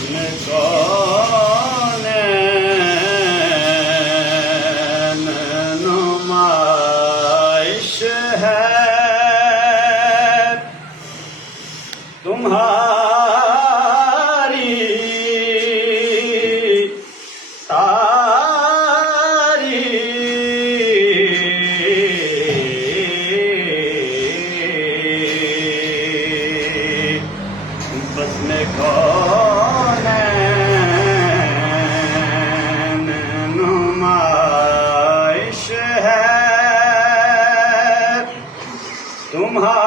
बज़्म कौनैन नुमाइश है तुम्हारी सारी बज़्म कौनैन नुमाइश है तुम्हारी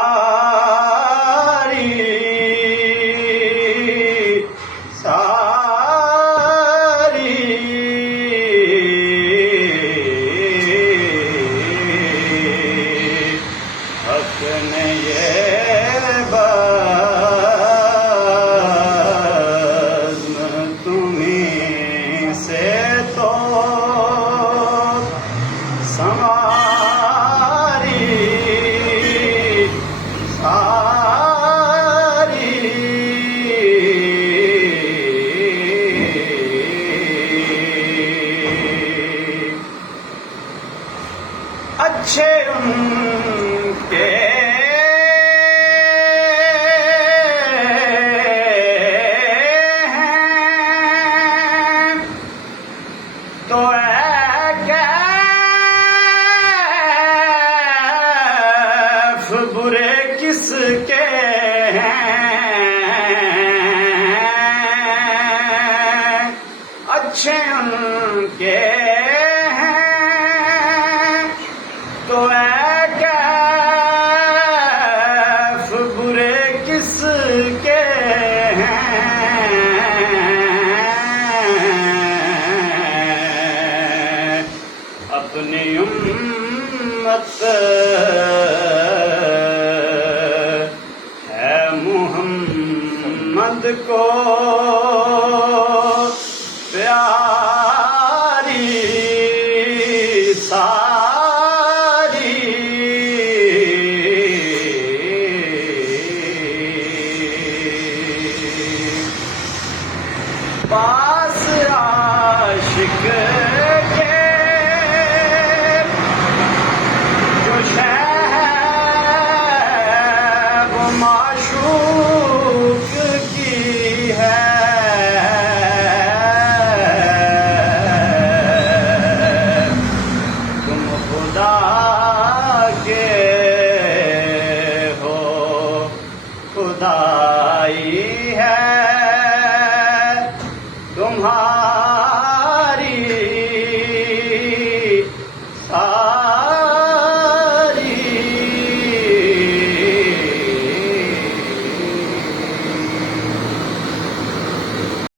सारी हक ने ये बज़्म तुम्हीं से तो संवारी सारी अच्छे उनके हैं तो कैफ बुरे किसके हैं अच्छे उनके तो कैफ बुरे किसके हैं अपनी उम्मत है मुहम्मद को प्यारी सारी पास आशिक